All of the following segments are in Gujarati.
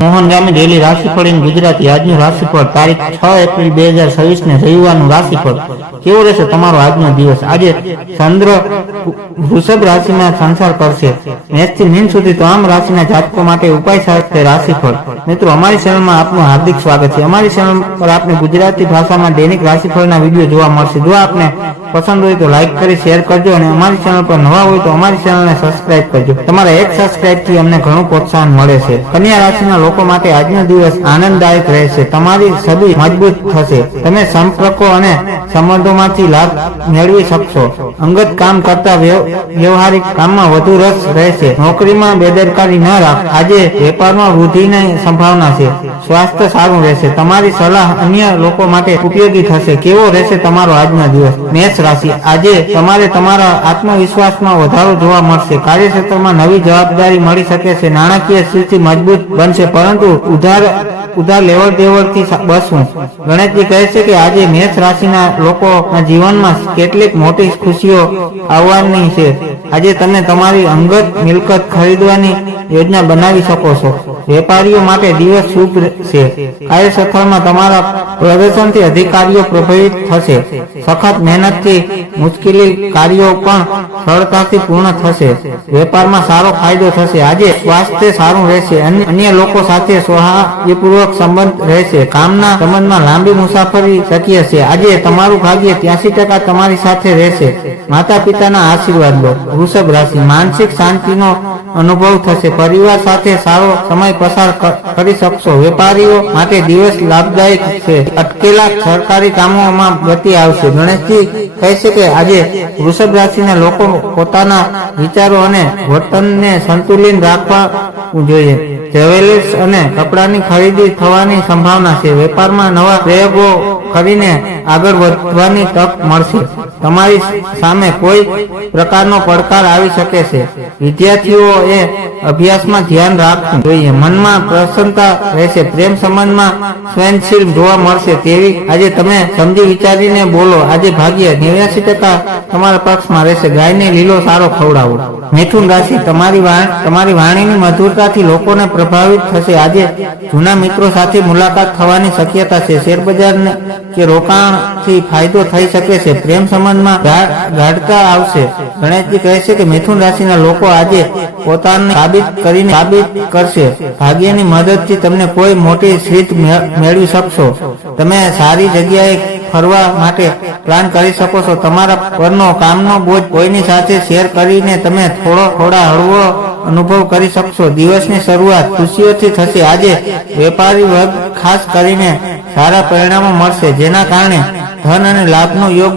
મોહન ગામે ડેલી રાશિફળ ઇન ગુજરાતી આજનું રાશિફળ તારીખ 6 એપ્રિલ 2026 ને રવિવારનું રાશિફળ કેવો રહેશે તમારો આજનો દિવસ। આજે ચંદ્ર વૃષભ રાશિમાં સંચાર કરશે। મેષથી મીન સુધી તમામ રાશિના જાતકો માટે ઉપાય સાથે રાશિફળ। મિત્રો, અમારી ચેનલમાં આપનું હાર્દિક સ્વાગત છે। અમારી ચેનલ પર આપને ગુજરાતી ભાષામાં દૈનિક રાશિફળના વિડીયો જોવા મળશે। જો આપને પસંદ હોય તો લાઈક કરી શેર કરજો અને અમારી ચેનલ પર નવા હોય તો અમારી ચેનલને સબસ્ક્રાઇબ કરજો। તમારા એક સબસ્ક્રાઇબથી અમને ઘણું પ્રોત્સાહન મળે છે। કન્યા રાશિના લોકો માટે આજનો દિવસ આનંદદાયક રહેશે। તમારી છબી મજબૂત થશે। તમે સંપર્કો અને સંબંધોમાંથી લાભ મેળવી શકશો। અંગત કામ કરતા વ્યવહારિક કામમાં વધુ રસ રહેશે। નોકરીમાં બેદરકારી ન રાખ। આજે વેપારમાં વૃદ્ધિની સંભાવના છે। સ્વાસ્થ્ય સારું રહેશે। તમારી સલાહ અન્ય લોકો માટે ઉપયોગી થશે। કેવો રહેશે તમારો આજનો દિવસ। મેષ રાશિ, આજે તમારે તમારા આત્મવિશ્વાસમાં વધારો જોવા મળશે। કાર્યક્ષેત્રમાં નવી જવાબદારી મળી શકે છે। નાણાકીય સ્થિતિ મજબૂત બનશે, પરંતુ ઉધાર લેવડ દેવડથી બચવું। ગણેશજી કહે છે કે આજે મેષ રાશિના લોકોના જીવનમાં કેટલીક મોટી ખુશીઓ આવવાની છે। આજે તમે તમારી અંગત મિલકત ખરીદવાની યોજના બનાવી શકો છો। વેપારીઓ માટે દિવસ શુભ છે। કાર્યસ્થળમાં તમારા પ્રદર્શનથી અધિકારીઓ પ્રભાવિત થશે। સખત મહેનતથી મુશ્કેલી કાર્યો પણ સરળતાથી પૂર્ણ થશે। વેપારમાં સારો ફાયદો થશે। આજે સ્વાસ્થ્ય સારું રહેશે। અન્ય લોકો સાથે સૌહાર્દપૂર્વક સંબંધ રહેશે। કામના સંબંધમાં લાંબી મુસાફરી શક્ય છે। આજે તમારું ભાગ્ય 83% તમારી સાથે રહેશે। માતા પિતાના આશીર્વાદ લો। વૃષભ રાશિ, માનસિક શાંતિનો અનુભવ થશે। પરિવાર સાથે સારો સમય પસાર કરી શકશો। વેપારીઓ માટે દિવસ લાભદાયક છે। અટકેલા સરકારી કામોમાં ગતિ આવશે। ગણેશજી કહે છે કે આજે વૃષભ રાશિના લોકો પોતાના વિચારો અને વર્તનને સંતુલિત રાખવા જોઈએ। જ્વેલર્સ અને કપડાની ખરીદી થવાની સંભાવના છે। વેપારમાં નવા પ્રયોગો કરીને આગળ વધવાની તક મળશે। તમારી સામે કોઈ પ્રકારનો પડકાર આવી શકે છે। વિદ્યાર્થીઓએ અભ્યાસમાં ધ્યાન રાખવું જોઈએ। મનમાં પ્રસન્નતા રહેશે। પ્રેમ સંબંધમાં સંવેદનશીલ જોવા મળશે। તેવી આજે તમે સમજી વિચારીને બોલો। આજે ભાગ્ય 89% તમારા પક્ષમાં રહેશે। ગાયને લીલો સારો ખવડાવો। મિથુન રાશિ, તમારી વાણીની મધુરતાથી લોકોને પ્રભાવિત થશે। આજે જૂના મિત્રો સાથે મુલાકાત થવાની શક્યતા છે। શેરબજાર કે રોકાણથી ફાયદો થઈ શકે છે। પ્રેમ સંબંધમાં ગાઢતા આવશે। ગણેશજી કહે છે કે મિથુન રાશિના લોકો આજે પોતાને સાબિત કરશે। ભાગ્યની મદદથી તમને કોઈ મોટી સિદ્ધિ મેળવી શકશો। તમે સારી જગ્યાએ ફરવા માટે પ્લાન કરી શકો છો। તમારા પરનો કામનો બોજ કોઈની સાથે શેર કરીને તમે થોડા હળવો અનુભવ કરી શકશો। દિવસની શરૂઆત ખુશીઓથી થશે। આજે વેપારી વર્ગ ખાસ કરીને સારા પરિણામો મળશે, જેના કારણે ધન અને લાભનો યોગ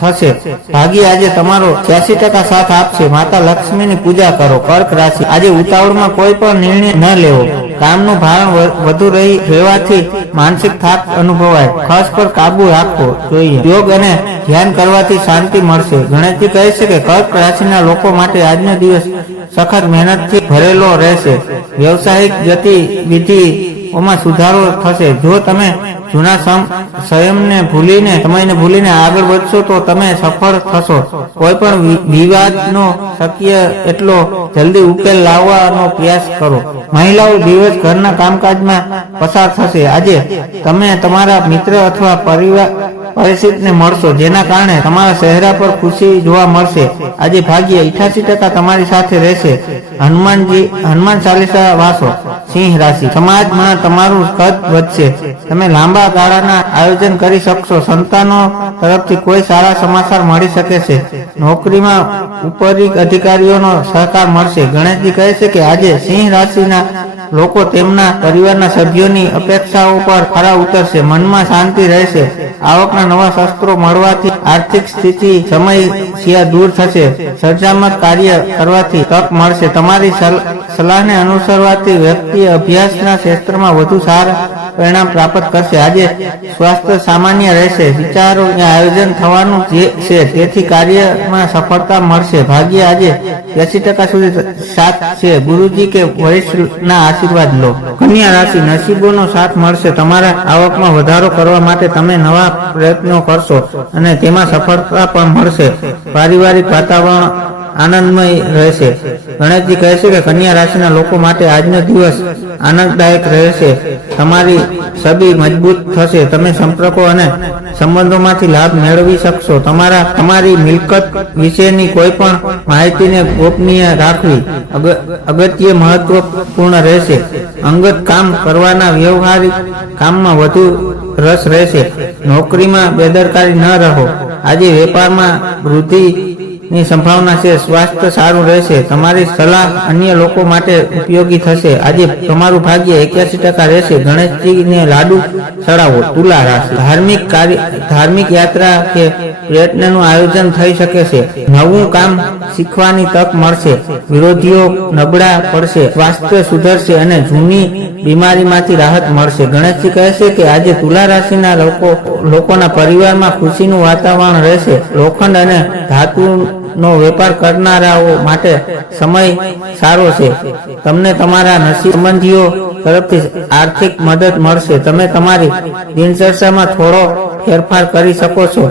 થશે। ભાગ્ય આજે તમારો 86% સાથ આપશે। માતા લક્ષ્મીની પૂજા કરો। કર્ક રાશિ, આજે ઉતાવળમાં કોઈ પણ નિર્ણય ન લેવો। કામનું ભારણ વધુ રહેવાથી માનસિક થાક અનુભવાય। ખર્ચ પર કાબુ રાખવો જોઈએ। યોગ અને ધ્યાન કરવાથી શાંતિ મળશે। ગણેશજી કહે છે કે કર્ક રાશિના લોકો માટે આજનો દિવસ સખત મહેનતથી ભરેલો રહેશે। વ્યવસાયિક ગતિવિધિઓમાં સુધારો થશે। જો તમે જૂના સમયને ભૂલીને આગળ વધશો તો તમે સફળ થશો। કોઈ પણ વિવાદનો શક્ય એટલો જલ્દી ઉકેલ લાવવાનો પ્રયાસ કરો। મહિલાઓ દિવસ ઘરના કામકાજમાં પસાર થશે। આજે તમે તમારા મિત્ર અથવા પરિચિતને મળશો, જેના કારણે તમારા ચહેરા પર ખુશી જોવા મળશે। આજે ભાગ્ય 88% તમારી સાથે રહેશે। હનુમાન ચાલીસા વાંચો। સિંહ રાશિ, સમાજમાં તમારું કદ વધશે। તમે લાંબા ગાળાના આયોજન કરી શકશો। સંતાનો તરફથી કોઈ સારા સમાચાર મળી શકે છે। નોકરીમાં ઉપરી અધિકારીઓનો સહકાર મળશે। ગણેશજી કહે છે કે આજે સિંહ રાશિના લોકો તેમના પરિવારના સભ્યોની અપેક્ષાઓ પર ખરા ઉતરશે। મનમાં શાંતિ રહેશે। આવકના નવા શસ્ત્રો મળવાથી આર્થિક સ્થિતિ સમસ્યા દૂર થશે। સર્જનાત્મક કાર્ય કરવાથી તક મળશે। તમારી સલાહને અનુસરવાથી વ્યક્તિ અભ્યાસના ક્ષેત્રમાં વધુ સારા પરિણામ પ્રાપ્ત કરશે। આજે સ્વાસ્થ્ય સામાન્ય રહેશે। વિચારોનું આયોજન થવાનું છે, તેથી કાર્યમાં સફળતા મળશે। ભાગ્ય આજે 80% સુધી સાથ છે। ગુરુજી કે વરિષ્ઠના આશીર્વાદ લો। કન્યા રાશિ, નસીબોનો સાથ મળશે। તમારા આવકમાં વધારો કરવા માટે તમે નવા પ્રયત્નો કરશો અને તેમાં સફળતા પણ મળશે। પારિવારિક વાતાવરણ આનંદમય રહેશે. ગણેશજી કહે છે કે કન્યા રાશિના લોકો માટે આજનો દિવસ આનંદદાયક રહેશે. તમારી છબી મજબૂત થશે. તમે સંપર્કો અને સંબંધોમાંથી લાભ મેળવી શકશો. તમારી મિલકત વિશેની કોઈ પણ માહિતીને ગોપનીય રાખવી અગત્ય મહત્વપૂર્ણ રહેશે. અંગત કામ કરવાના વ્યવહારિક કામમાં વધુ રસ રહેશે. નોકરીમાં બેદરકારી ન રહો. આજે વેપારમાં વૃદ્ધિની સંભાવના છે. સ્વાસ્થ્ય સારું રહેશે. તમારી સલાહ અન્ય લોકો માટે ઉપયોગી થશે. આજે તમારું ભાગ્ય 81% રહેશે. ગણેશજીને લાડુ ચડાવો. તુલા રાશિ ધાર્મિક યાત્રા કે પ્રયત્નનું આયોજન થઈ શકે છે. નવું કામ શીખવાની તક મળશે. વિરોધીઓ નબળા પડશે. સ્વાસ્થ્ય સુધરશે અને જૂની બીમારીમાંથી રાહત મળશે. ગણેશજી કહે છે કે આજે તુલા રાશિના લોકોના પરિવારમાં ખુશીનું વાતાવરણ રહેશે. લોખંડ અને ધાતુનો વેપાર કરનારાઓ માટે સમય સારો છે. તમને તમારા નસીબ સંબંધીઓ તરફથી આર્થિક મદદ મળશે. તમે તમારી દિનચર્યામાં થોડો ફેરફાર કરી શકો છો.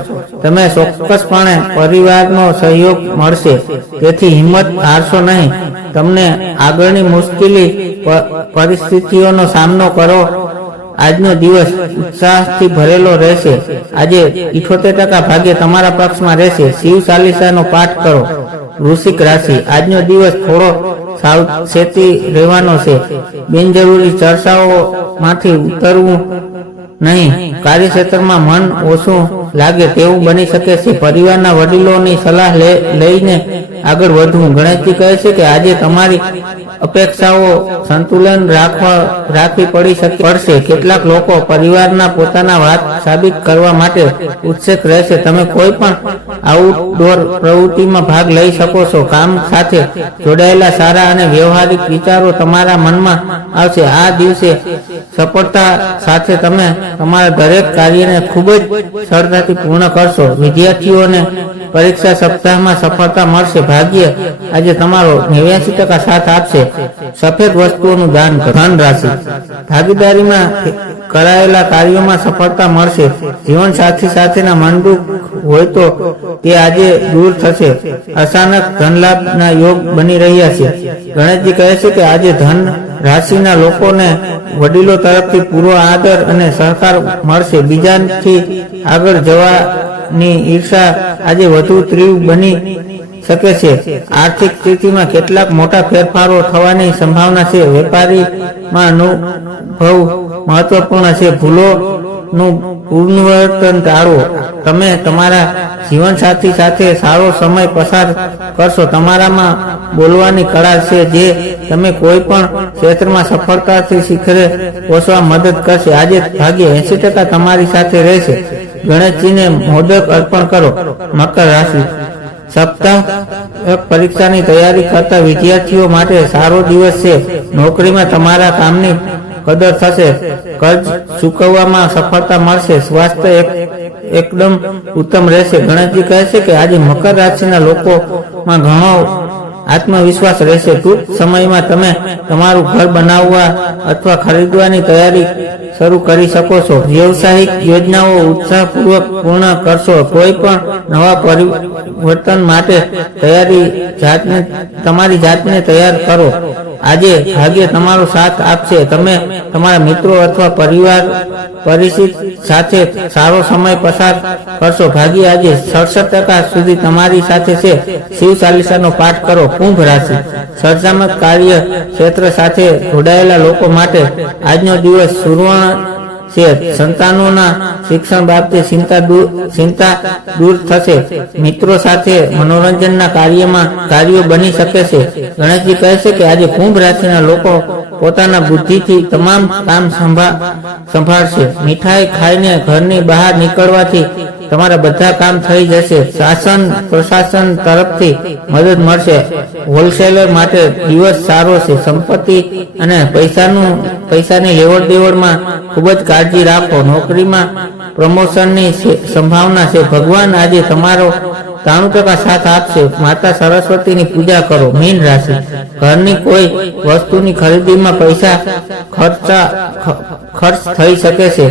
તમે ચોક્કસપણે પરિવારનો સહયોગ મળશે. તેથી હિંમત હારશો નહીં. તમને આગળની મુશ્કેલી પરિસ્થિતિઓનો સામનો કરો. આજનો દિવસ ઉત્સાહથી ભરેલો રહેશે. આજે 78% ભાગ્ય તમારા પક્ષમાં રહેશે. શિવ ચાલીસાનો પાઠ કરો. વૃશ્ચિક રાશિ આજનો દિવસ થોડો સાવચેતી રહેવાનો છે. બિનજરૂરી ચર્ચાઓમાંથી ઉતરવું નહીં. કાર્યક્ષેત્રમાં મન ઓછું લાગે તેવું બની શકે છે. પરિવારના વડીલોની સલાહ લઈને આગળ વધવું. ગણેશજી કહે છે કે આજે તમારી અપેક્ષાઓ સંતુલન રાખવી પડશે. કેટલાક લોકો પરિવારના પોતાના વાત સાબિત કરવા માટે ઉત્સુક રહેશે. તમે કોઈ પણ આઉટડોર પ્રવૃત્તિમાં ભાગ લઈ શકો છો. કામ સાથે જોડાયેલા સારા અને વ્યવહારિક વિચારો તમારા મનમાં આવશે. આ દિવસે સફળતા સાથે તમે તમારા દરેક કાર્યને ખૂબ જ સરળતાથી પૂર્ણ કરશો. વિદ્યાર્થીઓને પરીક્ષા સપ્તાહમાં સફળતા મળશે. ભાગ્ય આજે તમારો 89% સાથ આપશે. સફેદ વસ્તુઓનું દાન કરો. ધન રાશિ ભાગીદારીમાં કરાયેલા કાર્યોમાં સફળતા મળશે. જીવન સાથી સાથેના મનદુખ હોય તો તે આજે દૂર થશે. અચાનક ધનલાભના યોગ બની રહ્યા છે. ગણેશજી કહે છે કે આજે ધન રાશિના લોકોને વડીલો તરફથી પૂરો આદર અને સહકાર મળશે. બીજાથી આગળ જવાની ઈર્ષા આજે વધુ તીવ્ર બની શકે છે. આર્થિક સ્થિતિમાં કેટલાક મોટા ફેરફારો થવાની સંભાવના છે. વેપારીમાં અનુભવ મહત્વપૂર્ણ છે. ભૂલોનું પુનરાવર્તન ટાળો. તમે તમારા જીવનસાથી સાથે સારો સમય પસાર કરશો. તમારામાં બોલવાની કળા છે જે તમે કોઈ પણ ક્ષેત્રમાં સફળતાથી શિખરે પહોંચવા મદદ કરશે. આજે ભાગ્ય 80% તમારી સાથે રહેશે. ગણેશજીને મોદક અર્પણ કરો. મકર રાશિ સપ્તાહ પરીક્ષાની તૈયારી કરતા વિદ્યાર્થીઓ માટે સારો દિવસ છે. નોકરીમાં તમારા કામની કદર થશે. કર્જ ચૂકવવામાં સફળતા મળશે. સ્વાસ્થ્ય એકદમ ઉત્તમ રહેશે. ગણેશજી કહે છે કે આજે મકર રાશિના લોકોમાં ઘણો આત્મવિશ્વાસ રહેશે. ટૂંક સમયમાં તમે તમારું ઘર બનાવવા અથવા ખરીદવાની તૈયારી શરૂ કરી શકો છો. વ્યવસાયિક યોજનાઓ ઉત્સાહપૂર્વક પૂર્ણ કરશો. કોઈ પણ નવા પરિવર્તન માટે તમારી જાતને તૈયાર કરો. આજે ભાગ્ય તમારો સાથ આપશે. તમે તમારા મિત્રો અથવા પરિવાર પરિચિત સાથે સારો સમય પસાર કરશો. ભાગ્ય આજે 67% સુધી તમારી સાથે છે. શિવ ચાલીસાનો પાઠ કરો. કુંભ રાશિ સર્જનાત્મક કાર્ય ક્ષેત્ર સાથે જોડાયેલા લોકો માટે આજનો દિવસ સુવર્ણ છે. સંતાનોના શિક્ષણ બાબતે ચિંતા દૂર થશે. મિત્રો સાથે મનોરંજનના કાર્યો બની શકે છે. ગણેશજી કહે છે કે આજે કુંભ રાશિના લોકો પોતાના બુદ્ધિથી તમામ કામ સંભાળશે. મીઠાઈ ખાઈને ઘરની બહાર નીકળવાથી તમારા બધા કામ થઈ જશે. શાસન પ્રશાસન તરફથી મદદ મળશે. હોલસેલર માટે દિવસ સારો છે. સંપત્તિ અને પૈસાની લેવડ દેવડમાં ખૂબ જ કાળજી રાખો. નોકરીમાં પ્રમોશનની સંભાવના છે. ભગવાન આજે 93% સાથ આપશે. માતા સરસ્વતીની પૂજા કરો. મીન રાશિ, ઘરની કોઈ વસ્તુની ખરીદીમાં પૈસા ખર્ચ થઈ શકે છે.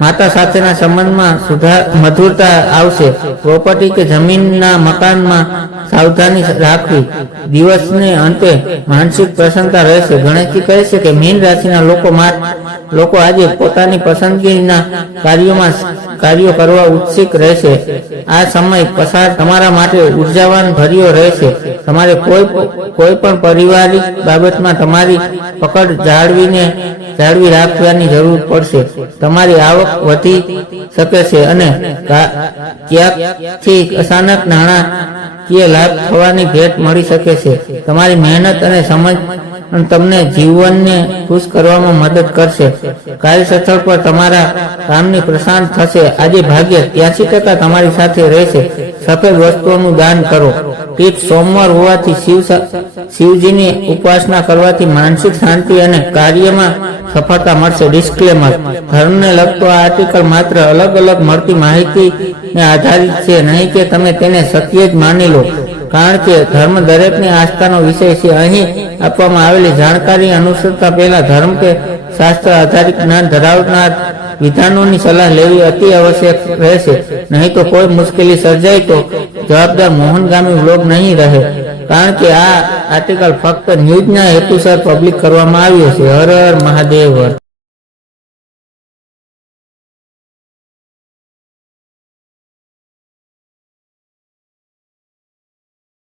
માતા સાથેના સંબંધમાં મધુરતા આવશે. પ્રોપર્ટી કે જમીનના મકાનમાં સાવધાની રાખવી. દિવસને અંતે માનસિક પ્રસન્નતા રહેશે. ગણેશજી કહે છે કે મીન રાશિના લોકો આજે પોતાની પસંદગીના કાર્યો કરવા ઉત્સુક રહેશે. આ સમય પસાર તમારા માટે ઉર્જાવાન ભર્યો રહેશે. તમારે કોઈ પણ પારિવારિક બાબતમાં તમારી પકડ જાળવી રાખવાની જરૂર પડશે. તમારી આવક વધી શકે છે અને ક્યાંકથી અચાનક નાણાકીય લાભ થવાની ભેટ મળી શકે છે. તમારી મહેનત અને સમજ તમને જીવનને ખુશ કરવામાં મદદ કરશે. કાર્યસ્થળ પર તમારા કામની પ્રશંસા થશે. આજે ભાગ્ય 83% તમારી સાથે રહેશે. સફેદ વસ્તુઓનું દાન કરો. ટીપ: સોમવાર હોવાથી શિવજીની ઉપાસના કરવાથી માનસિક શાંતિ અને કાર્યમાં સફળતા મળશે. ડિસ્ક્લેમર: ધર્મને લગતો આ આર્ટિકલ માત્ર અલગ મળતી માહિતીને આધારિત છે, નહીં કે તમે તેને સત્ય જ માની લો, કારણ કે ધર્મ દરેકની આસ્થાનો વિષય છે. અહીં આપવામાં આવેલી જાણકારી અનુસરતા પહેલા ધર્મ કે શાસ્ત્ર આધારિત જ્ઞાન ધરાવનાર વિધાનોની સલાહ લેવી અતિ આવશ્યક રહેશે. નહીં તો કોઈ મુશ્કેલી સર્જાય તો જવાબદાર મોહનગામી વ્લોગ નહીં રહે, કારણ કે આ આર્ટિકલ ફક્ત ન્યૂઝના હેતુસર પબ્લિક કરવામાં આવ્યો છે. હર હર મહાદેવ.